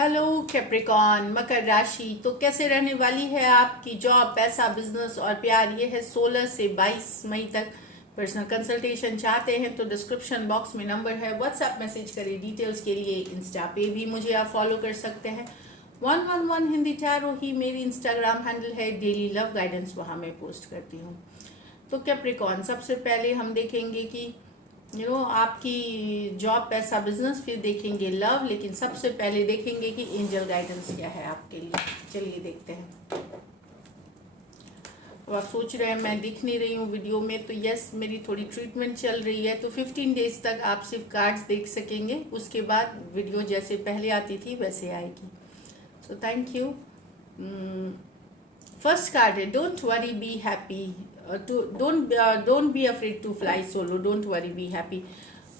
Hello Capricorn मकर राशि। तो कैसे रहने वाली है आपकी जॉब, पैसा, बिजनेस और प्यार। ये है 16 से 22 मई तक। पर्सनल कंसल्टेशन चाहते हैं तो डिस्क्रिप्शन बॉक्स में नंबर है, व्हाट्सएप मैसेज करें डिटेल्स के लिए। इंस्टा पे भी मुझे आप फॉलो कर सकते हैं। 111 हिंदी टैरो ही मेरी इंस्टाग्राम हैंडल है। डेली लव गाइडेंस वहाँ मैं पोस्ट करती हूँ। तो कैप्रिकॉन, सबसे पहले हम देखेंगे कि आपकी जॉब, पैसा, बिजनेस, फिर देखेंगे लव, लेकिन सबसे पहले देखेंगे कि एंजल गाइडेंस क्या है आपके लिए। चलिए देखते हैं। तो आप सोच रहे हैं मैं दिख नहीं रही हूँ वीडियो में, तो यस, मेरी थोड़ी ट्रीटमेंट चल रही है, तो 15 डेज तक आप सिर्फ कार्ड्स देख सकेंगे। उसके बाद वीडियो जैसे पहले आती थी वैसे आएगी। So thank you. First card है don't worry be happy. Don't be afraid to fly solo, don't worry be happy.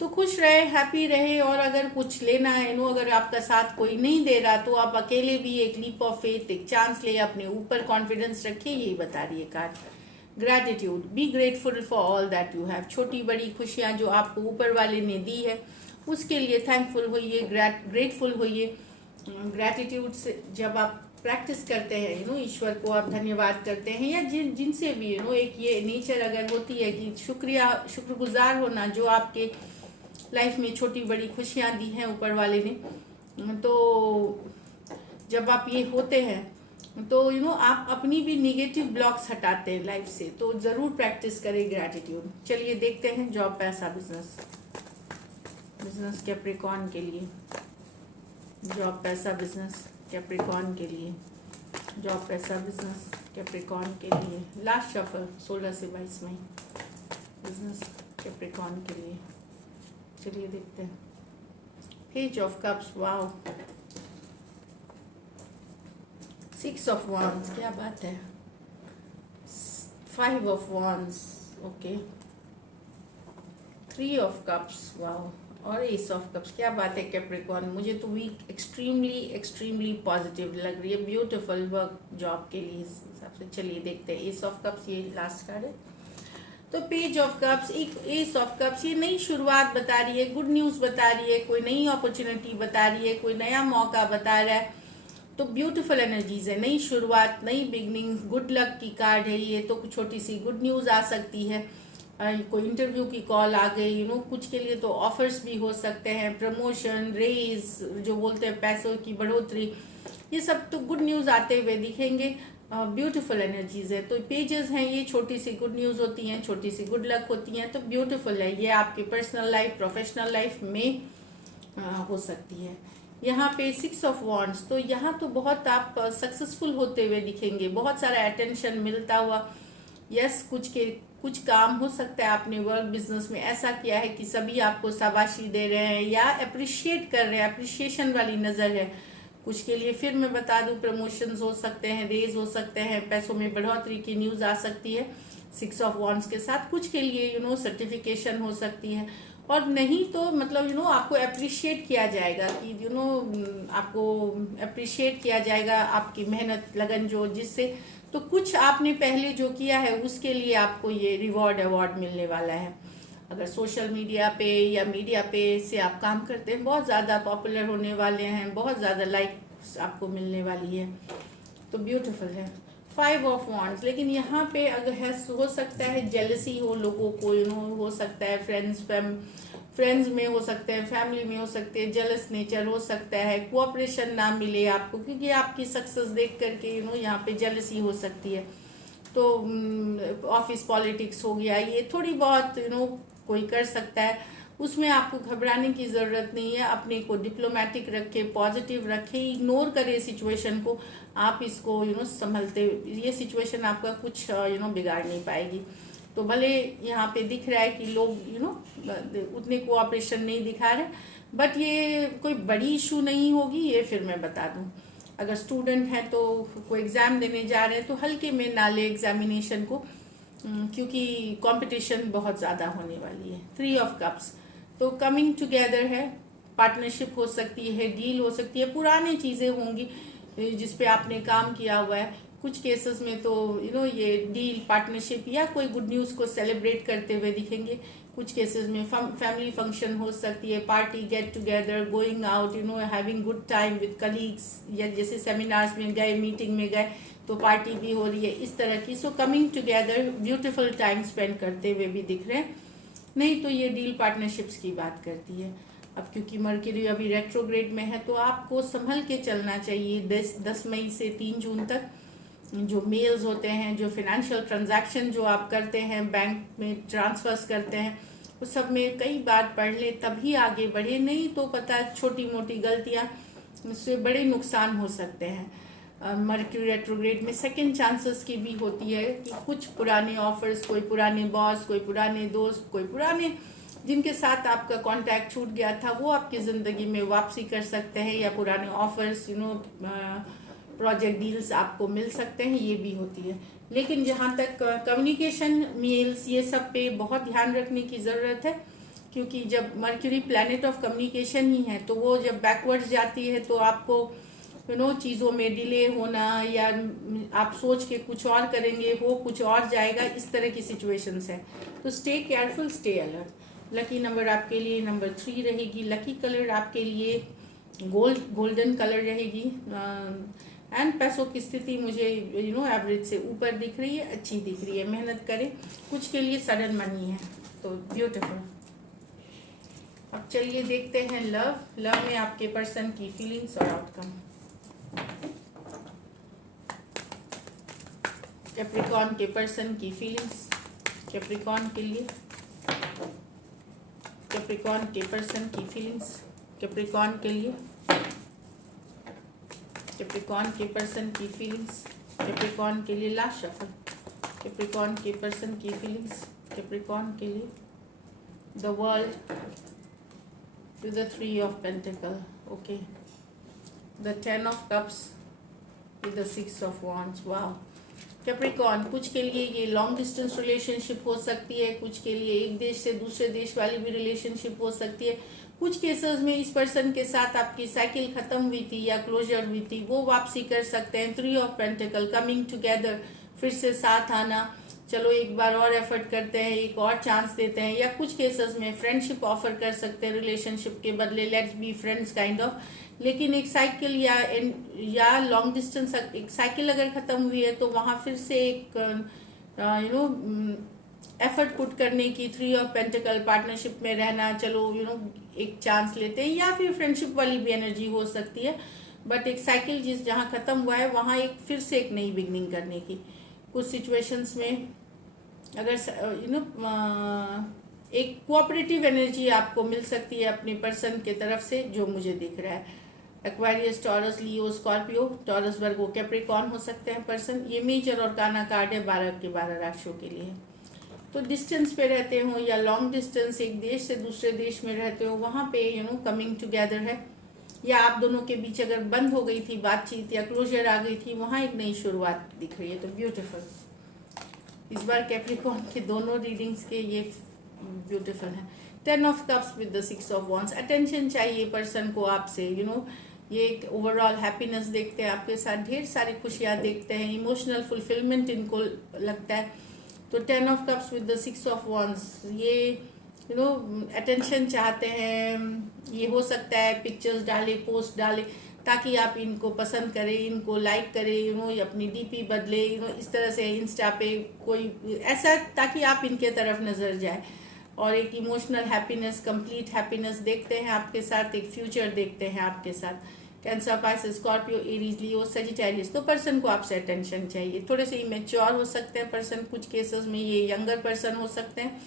तो खुश रहे, हैप्पी रहे। और अगर कुछ लेना है अगर आपका साथ कोई नहीं दे रहा तो आप अकेले भी एक लीप ऑफ फेथ, एक चांस ले, अपने ऊपर कॉन्फिडेंस रखिए, यही बता रही है card. Gratitude, be grateful for all that you have. छोटी बड़ी खुशियां जो आपको ऊपर वाले ने दी है उसके लिए थैंकफुल होइए, ग्रेटफुल होइए। ग्रैटिट्यूड से जब आप प्रैक्टिस करते हैं ईश्वर को आप धन्यवाद करते हैं, या जिनसे भी एक ये नेचर अगर होती है कि शुक्रगुजार होना जो आपके लाइफ में छोटी बड़ी खुशियां दी हैं ऊपर वाले ने। तो जब आप ये होते हैं तो आप अपनी भी निगेटिव ब्लॉक्स हटाते हैं लाइफ से। तो ज़रूर प्रैक्टिस करें ग्रैटिट्यूड। चलिए देखते हैं जॉब, पैसा, बिजनेस। बिजनेस कैप्रिकॉर्न के लिए, जॉब, पैसा, बिजनेस कैप्रिकॉर्न के लिए, जॉब, पैसा, बिजनेस कैप्रिकॉर्न के लिए। लास्ट शफल 16 से 22 मई, बिजनेस कैप्रिकॉर्न के लिए। चलिए देखते हैं। Page of cups, wow, 6 of wands, क्या बात है। 5 of wands, okay. 3 of cups, wow, और एस ऑफ कप्स, क्या बात है कैप्रिकॉर्न। मुझे तो वीक एक्सट्रीमली पॉजिटिव लग रही है। ब्यूटीफुल वर्क जॉब के लिए इस हिसाब से। चलिए देखते हैं। एस ऑफ कप्स, ये लास्ट कार्ड है। तो पेज ऑफ कप्स, एक एस ऑफ कप्स, ये नई शुरुआत बता रही है, गुड न्यूज बता रही है, कोई नई अपॉर्चुनिटी बता रही है, कोई नया मौका बता रहा है। तो ब्यूटीफुल एनर्जीज है, नई शुरुआत, नई बिगनिंग, गुड लक की कार्ड है ये। तो छोटी सी गुड न्यूज आ सकती है, कोई इंटरव्यू की कॉल आ गई, कुछ के लिए तो ऑफर्स भी हो सकते हैं, प्रमोशन, रेज जो बोलते हैं, पैसों की बढ़ोतरी, ये सब तो गुड न्यूज आते हुए दिखेंगे। ब्यूटीफुल एनर्जीज है। तो पेजेस हैं ये, छोटी सी गुड न्यूज होती हैं, छोटी सी गुड लक होती हैं, तो ब्यूटीफुल है ये। आपके पर्सनल लाइफ, प्रोफेशनल लाइफ में हो सकती है। यहाँ पे 6 ऑफ wands, तो यहाँ तो बहुत आप सक्सेसफुल होते हुए दिखेंगे, बहुत सारा अटेंशन मिलता हुआ। यस, कुछ काम हो सकता है आपने वर्क बिजनेस में ऐसा किया है कि सभी आपको शाबाशी दे रहे हैं या अप्रिशिएट कर रहे हैं, अप्रिशिएशन वाली नज़र है कुछ के लिए। फिर मैं बता दूं, प्रमोशंस हो सकते हैं, रेज हो सकते हैं, पैसों में बढ़ोतरी की न्यूज़ आ सकती है 6 ऑफ wands के साथ। कुछ के लिए सर्टिफिकेशन हो सकती है, और नहीं तो मतलब आपको अप्रिशिएट किया जाएगा कि आपको अप्रिशिएट किया जाएगा आपकी मेहनत, लगन जो जिससे। तो कुछ आपने पहले जो किया है उसके लिए आपको ये रिवॉर्ड अवार्ड मिलने वाला है। अगर सोशल मीडिया पे या मीडिया पे से आप काम करते हैं, बहुत ज़्यादा पॉपुलर होने वाले हैं, बहुत ज़्यादा लाइक्स आपको मिलने वाली है। तो ब्यूटीफुल है। 5 ऑफ wands, लेकिन यहाँ पे अगर है हो सकता है जेलसी हो लोगों को, हो सकता है फ्रेंड्स में हो सकते हैं, फैमिली में हो सकते हैं, जेलस नेचर हो सकता है, कोऑपरेशन ना मिले आपको क्योंकि आपकी सक्सेस देख करके यहाँ पे जेलसी हो सकती है। तो ऑफिस पॉलिटिक्स हो गया, ये थोड़ी बहुत कोई कर सकता है, उसमें आपको घबराने की ज़रूरत नहीं है। अपने को डिप्लोमेटिक रखे, पॉजिटिव रखे, इग्नोर करे सिचुएशन को। आप इसको संभलते, ये सिचुएशन आपका कुछ बिगाड़ नहीं पाएगी। तो भले यहाँ पे दिख रहा है कि लोग उतने कोऑपरेशन नहीं दिखा रहे, बट ये कोई बड़ी इशू नहीं होगी, ये फिर मैं बता दूँ। अगर स्टूडेंट हैं तो कोई एग्ज़ाम देने जा रहे हैं तो हल्के में ना ले एग्जामिनेशन को, क्योंकि कंपटीशन बहुत ज़्यादा होने वाली है। 3 ऑफ कप्स, तो कमिंग टुगेदर है, पार्टनरशिप हो सकती है, डील हो सकती है, पुरानी चीज़ें होंगी जिस पे आपने काम किया हुआ है। कुछ केसेस में तो ये डील, पार्टनरशिप या कोई गुड न्यूज़ को सेलिब्रेट करते हुए दिखेंगे। कुछ केसेस में फैमिली फंक्शन हो सकती है, party, get together, going out, having good time with colleagues, या जैसे सेमिनार्स में गए, मीटिंग में गए तो पार्टी भी हो रही है, इस तरह की। So coming together, beautiful time spend करते हुए भी दिख रहे हैं। नहीं तो ये डील पार्टनरशिप्स की बात करती है। अब क्योंकि मर्क्यूरी अभी रेट्रोग्रेड में है तो आपको संभल के चलना चाहिए 10 मई से 3 जून तक। जो मेल्स होते हैं, जो फिनेंशियल ट्रांजैक्शन जो आप करते हैं, बैंक में ट्रांसफर्स करते हैं, उस सब में कई बार पढ़ ले तभी आगे बढ़े, नहीं तो पता है छोटी मोटी गलतियां उससे बड़े नुकसान हो सकते हैं। मर्क्यूरी रेट्रोग्रेड में सेकंड चांसेस की भी होती है कि कुछ पुराने ऑफर्स, कोई पुराने बॉस, कोई पुराने दोस्त, कोई पुराने जिनके साथ आपका कांटेक्ट छूट गया था वो आपकी ज़िंदगी में वापसी कर सकते हैं, या पुराने ऑफर्स, प्रोजेक्ट डील्स आपको मिल सकते हैं, ये भी होती है। लेकिन जहाँ तक कम्युनिकेशन, मेल्स, ये सब पे बहुत ध्यान रखने की ज़रूरत है, क्योंकि जब मर्क्यूरी प्लैनेट ऑफ कम्युनिकेशन ही है तो वो जब बैकवर्ड्स जाती है तो आपको चीज़ों में डिले होना, या आप सोच के कुछ और करेंगे हो कुछ और जाएगा, इस तरह की सिचुएशंस है। तो stay careful, stay alert. Lucky number आपके लिए नंबर 3 रहेगी। लकी कलर आपके लिए गोल्डन कलर रहेगी। एंड पैसों की स्थिति मुझे एवरेज से ऊपर दिख रही है, अच्छी दिख रही है। मेहनत करें, कुछ के लिए सडन मनी है, तो ब्यूटीफुल। अब चलिए देखते हैं लव में आपके पर्सन की फीलिंग्स और आउटकम। कैप्रिकॉर्न के पर्सन की फीलिंग्स कैप्रिकॉर्न के लिए, कैप्रिकॉर्न के पर्सन की फीलिंग्स कैप्रिकॉर्न के लिए, कैप्रिकॉर्न के पर्सन की फीलिंग्स कैप्रिकॉर्न के लिए। लास्ट शफल, कैप्रिकॉर्न के पर्सन की फीलिंग्स कैप्रिकॉर्न के लिए। The world with the 3 of Pentacle, okay. The 10 of Cups with the 6 of Wands, wow. Capricorn, कुछ के लिए ये लॉन्ग डिस्टेंस रिलेशनशिप हो सकती है, कुछ के लिए एक देश से दूसरे देश वाली भी रिलेशनशिप हो सकती है। कुछ केसेस में इस पर्सन के साथ आपकी साइकिल खत्म हुई थी या क्लोजर हुई थी, वो वापसी कर सकते हैं। 3 ऑफ पेंटिकल, कमिंग टुगेदर, फिर से साथ आना, चलो एक बार और एफर्ट करते हैं, एक और चांस देते हैं। या कुछ केसेस में फ्रेंडशिप ऑफर कर सकते हैं रिलेशनशिप के बदले, let's be friends kind of. लेकिन एक साइकिल या लॉन्ग डिस्टेंस, एक साइकिल अगर खत्म हुई है तो वहाँ फिर से एक एफर्ट पुट करने की, 3 ऑफ पेंटिकल, पार्टनरशिप में रहना, चलो एक चांस लेते हैं, या फिर फ्रेंडशिप वाली भी एनर्जी हो सकती है। बट एक साइकिल जहाँ खत्म हुआ है वहाँ एक फिर से एक नई बिगनिंग करने की। कुछ सिचुएशंस में अगर एक कोऑपरेटिव एनर्जी आपको मिल सकती है अपने पर्सन के तरफ से, जो मुझे दिख रहा है। एक्वारियस, टॉरस, लियो, स्कॉर्पियो, टॉरस, वर्गो, कैप्रिकॉर्न हो सकते हैं पर्सन। ये मेजर और काना कार्ड है 12 के 12 राशियों के लिए। तो डिस्टेंस पे रहते हो या लॉन्ग डिस्टेंस, एक देश से दूसरे देश में रहते हो, वहाँ पे कमिंग टुगेदर है। या आप दोनों के बीच अगर बंद हो गई थी बातचीत या क्लोजर आ गई थी, वहाँ एक नई शुरुआत दिख रही है, तो ब्यूटीफुल। इस बार कैप्रिकॉर्न के दोनों रीडिंग्स के ये ब्यूटीफुल है। 10 of cups with the 6 of wands, attention चाहिए पर्सन को आपसे, ये एक ओवरऑल हैप्पीनेस देखते हैं आपके साथ, ढेर सारी खुशियाँ देखते हैं, इमोशनल फुलफिलमेंट इनको लगता है। तो 10 of cups with the 6 of wands, ये अटेंशन चाहते हैं। ये हो सकता है पिक्चर्स डाले, पोस्ट डाले, ताकि आप इनको पसंद करें, इनको लाइक करें, अपनी डीपी बदले, इस तरह से इंस्टा पे कोई ऐसा, ताकि आप इनके तरफ नजर जाए। और एक इमोशनल हैप्पीनेस, कंप्लीट हैप्पीनेस देखते हैं आपके साथ, एक फ्यूचर देखते हैं आपके साथ। कैंसर, पाइसेस, स्कॉर्पियो, एरीज, लियो, सजिटेरियस। तो पर्सन को आपसे अटेंशन चाहिए। थोड़े से इमेच्योर हो सकते हैं पर्सन, कुछ केसेस में ये यंगर पर्सन हो सकते हैं,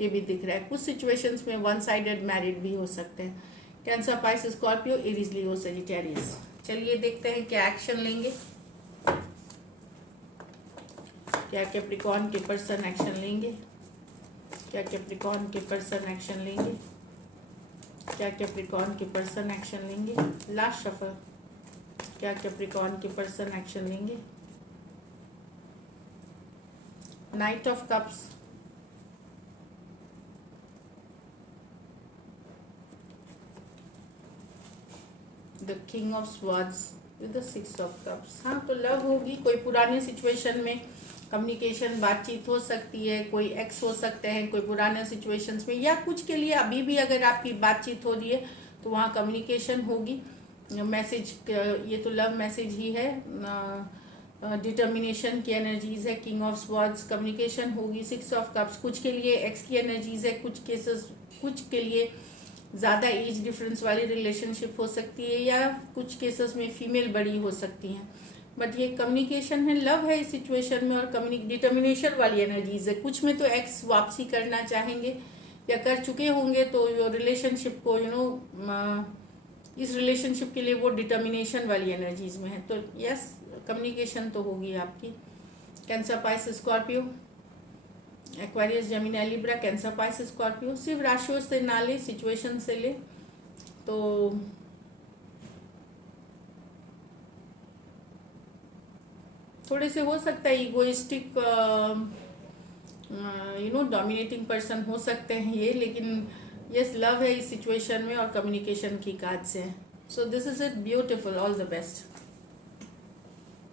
ये भी दिख रहा है। कुछ सिचुएशंस में वन साइडेड मैरिड भी हो सकते हैं। कैंसर, पाइसेस, स्कॉर्पियो, एरीज, लियो, सजिटेरियस। चलिए देखते हैं क्या एक्शन लेंगे, क्या कैप्रिकॉर्न के पर्सन एक्शन लेंगे, क्या कैप्रिकॉर्न के पर्सन एक्शन लेंगे, क्या कैप्रिकॉर्न के पर्सन एक्शन लेंगे। लास्ट शफल, क्या कैप्रिकॉर्न के पर्सन एक्शन लेंगे। Night of cups, the king of swords with the 6 of cups. हाँ, तो लव होगी, कोई पुराने सिचुएशन में कम्युनिकेशन, बातचीत हो सकती है, कोई एक्स हो सकते हैं कोई पुराने सिचुएशंस में, या कुछ के लिए अभी भी अगर आपकी बातचीत हो रही है तो वहाँ कम्युनिकेशन होगी। मैसेज, ये तो लव मैसेज ही है। डिटर्मिनेशन की एनर्जीज है, किंग ऑफ स्वॉर्ड्स, कम्युनिकेशन होगी। 6 ऑफ कप्स, कुछ के लिए एक्स की एनर्जीज है, कुछ के लिए ज़्यादा एज डिफरेंस वाली रिलेशनशिप हो सकती है, या कुछ केसेस में फीमेल बड़ी हो सकती हैं। बट ये कम्युनिकेशन है, लव है इस सिचुएशन में, और डिटर्मिनेशन वाली एनर्जीज है। कुछ में तो एक्स वापसी करना चाहेंगे या कर चुके होंगे, तो यो रिलेशनशिप को इस रिलेशनशिप के लिए वो डिटर्मिनेशन वाली एनर्जीज में है। तो यस, कम्युनिकेशन तो होगी आपकी। Cancer, Pisces, Scorpio, Aquarius, Gemini, Libra, cancer, Pisces, Scorpio, सिर्फ राशियों से ना ले, सिचुएशन से ले। तो थोड़े से हो सकता है इगोइस्टिक, डोमिनेटिंग पर्सन हो सकते हैं ये, लेकिन यस, लव है इस सिचुएशन में और कम्युनिकेशन की काज से। So this is it, beautiful, all the best.